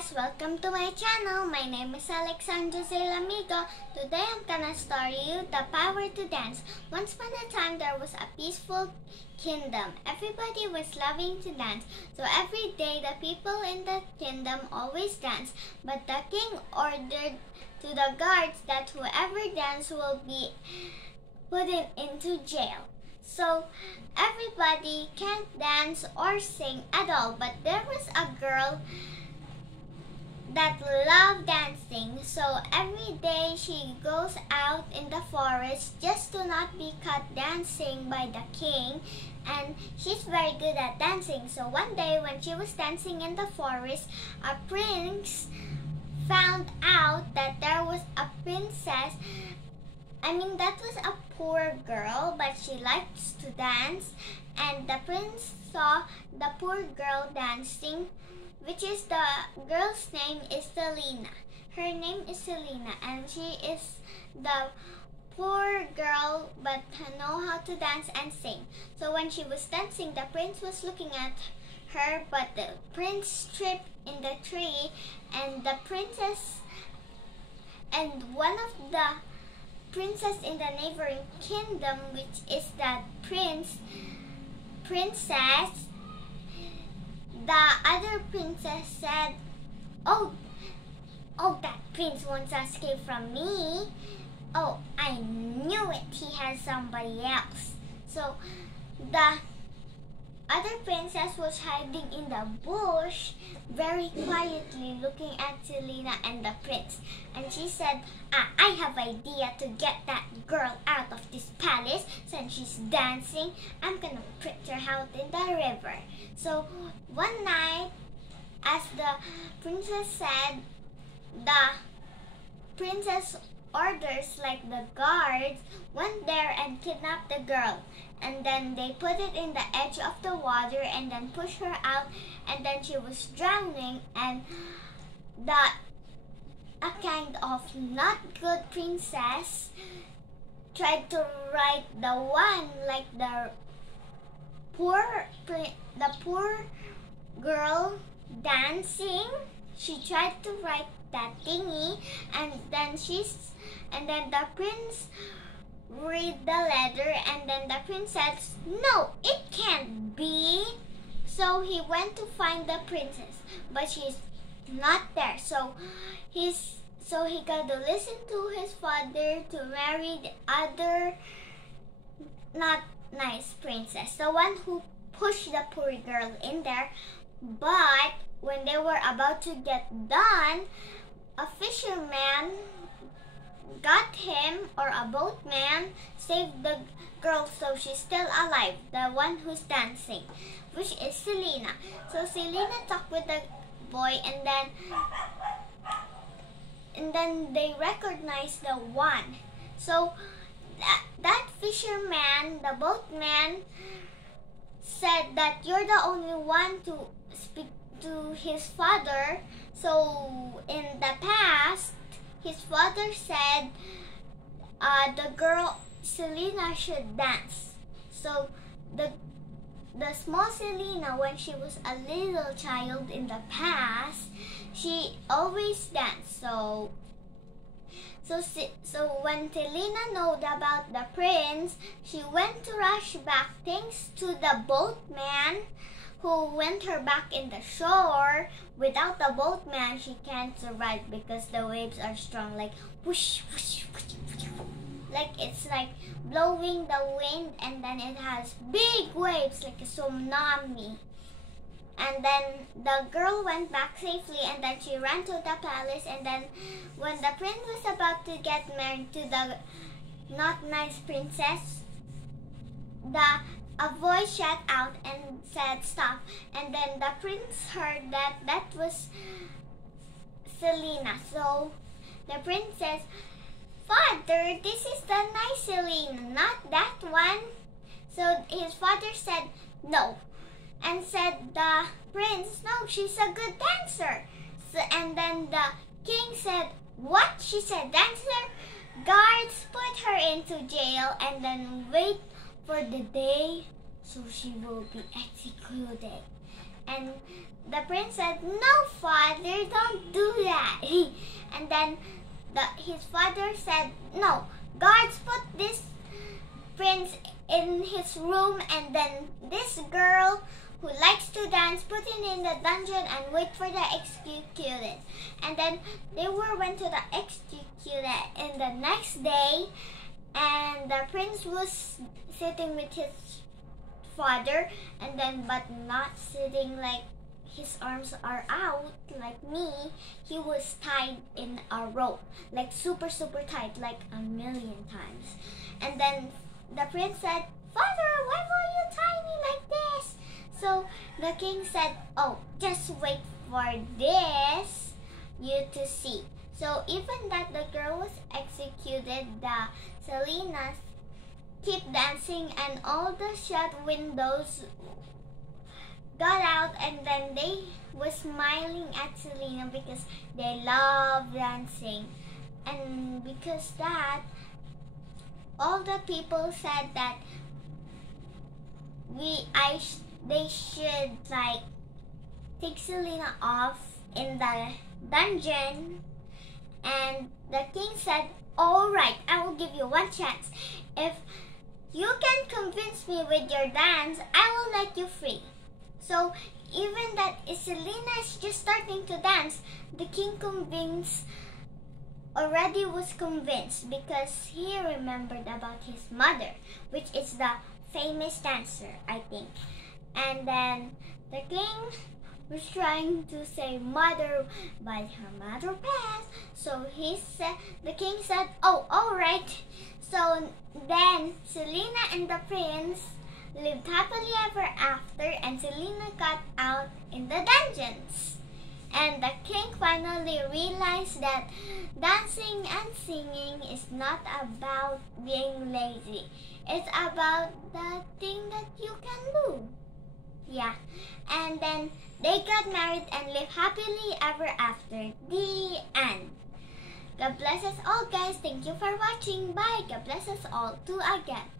guys, welcome to my channel. My name is Alexandra. Today I'm gonna story you the power to dance. Once upon a time there was a peaceful kingdom. Everybody was loving to dance. So every day the people in the kingdom always dance. But the king ordered to the guards that whoever dances will be put into jail. So everybody can't dance or sing at all. But there was a girl that loved dancing. So every day she goes out in the forest just to not be caught dancing by the king. And she's very good at dancing. So one day when she was dancing in the forest, a prince found out that there was a princess. That was a poor girl, but she likes to dance. And the prince saw the poor girl dancing, which is the girl's name is Selena. Her name is Selena, and she is the poor girl, but know how to dance and sing. So when she was dancing, the prince was looking at her, but the prince tripped in the tree, and the princess and one of the princess in the neighboring kingdom, which is that princess, the other princess said, oh, that prince wants to escape from me. Oh, I knew it. He has somebody else. So the other princess was hiding in the bush, very quietly looking at Selena and the prince. And she said, I have idea to get that girl out of this palace. Since she's dancing, I'm gonna put her out in the river. So one night, as the princess said, the princess orders, like the guards, went there and kidnapped the girl. And then they put it in the edge of the water and then pushed her out, and then she was drowning. And a kind of not good princess tried to write the one, like the poor girl dancing. She tried to write that thingy, and then the prince read the letter, and then the prince said, no, it can't be. So he went to find the princess, but she's not there. So he got to listen to his father to marry the other not nice princess, the one who pushed the poor girl in there. But when they were about to get done, a fisherman got him, or a boatman saved the girl, so she's still alive, the one who's dancing, which is Selena. So Selena talked with the boy, and then they recognized the one. So that fisherman, the boatman, said that you're the only one to speak to his father. So in the past, his father said the girl Selena should dance. So the small Selena, when she was a little child in the past, she always danced. So when Selena knew about the prince, she went to rush back, thanks to the boatman who went her back in the shore. Without the boatman, she can't survive because the waves are strong, like whoosh, whoosh, whoosh, whoosh. Like it's like blowing the wind, and then it has big waves like a tsunami. And then the girl went back safely, and then she ran to the palace. And then when the prince was about to get married to the not nice princess, a voice shot out and said stop. And then the prince heard that was Selena. So the prince says, Father, this is the nice Selena, not that one. So his father said no, and said the prince, no, she's a good dancer. And then the king said, what? She said dancer? Guards put her into jail and then wait for the day so she will be executed. And the prince said, "No, father, don't do that." And then his father said, "No, guards put this prince in his room, and then this girl who likes to dance put him in the dungeon and wait for the executed." And then they went to the executed in the next day, and the prince was sitting with his father, and then but not sitting like his arms are out like me. He was tied in a rope, like super tight, like 1,000,000 times. And then the prince said, "Father, why will you tie me like this?" So the king said, "Oh, just wait for this, you to see." So even that the girl was executed, the Selena keep dancing, and all the shut windows got out, and then they were smiling at Selena because they love dancing. And because that, all the people said that they should like take Selena off in the dungeon. And the king said, "All right, I will give you one chance. If you can convince me with your dance, I will let you free." So even that Selena is just starting to dance, the king already was convinced because he remembered about his mother, which is the famous dancer, I think. And then the king was trying to say mother, but her mother passed. So the king said, "Oh, all right." So then Selena and the prince lived happily ever after, and Selena got out in the dungeons. And the king finally realized that dancing and singing is not about being lazy. It's about the thing that you can do. Yeah. And then they got married and lived happily ever after. The end. God bless us all, guys. Thank you for watching. Bye. God bless us all. To again.